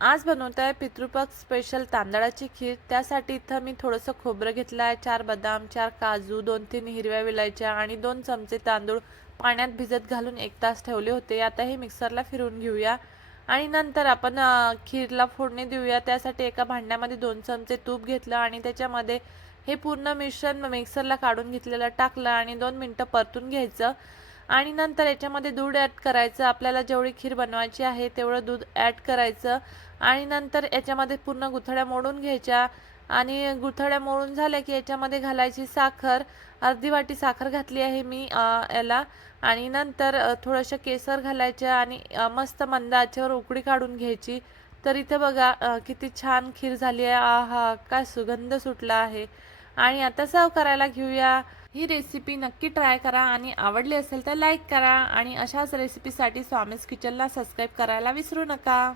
आज बनवत आहे पितृपक्ष स्पेशल तांदळाची खीर। त्यासाठी इथं मी थोडंसं खोबरं घेतलं आहे, 4 बदाम, 4 काजू, 2-3 हिरव्या वेलच्या आणि 2 चमचे तांदूळ पाण्यात भिजत घालून 1 तास ठेवले होते। आता हे मिक्सरला फिरवून घेऊया आणि नंतर आपण खीरला फोडणी देऊया। त्यासाठी एका भांड्यामध्ये 2 चमचे तूप घेतलं आणि त्याच्यामध्ये हे पूर्ण मिश्रण मिक्सरला काढून घेतलेलं टाकलं आणि 2 मिनिटं परतून घ्यायचं आणि नंतर याच्यामध्ये दूध ॲड करायचं। आपल्याला जेवढी खीर बनवायची आहे तेवढं दूध ॲड करायचं आणि नंतर याच्यामध्ये पूर्ण गुठळ्या मोडून घ्यायच्या आणि गुठळ्या मोडून झाल्या की याच्यामध्ये घालायची साखर। अर्धी वाटी साखर घातली आहे मी याला आणि नंतर थोडंसं केसर घालायचं आणि मस्त मंद आचेवर उकळी काढून घ्यायची। तर इथे बघा किती छान खीर झाली आहे। आहा, काय सुगंध सुटला आहे। आणि आता सर्व करायला घेऊया। ही रेसिपी नक्की ट्राय करा आणि आवडली असेल तर लाईक करा आणि अशाच रेसिपीसाठी स्वामीज किचनला सबस्क्राईब करायला विसरू नका।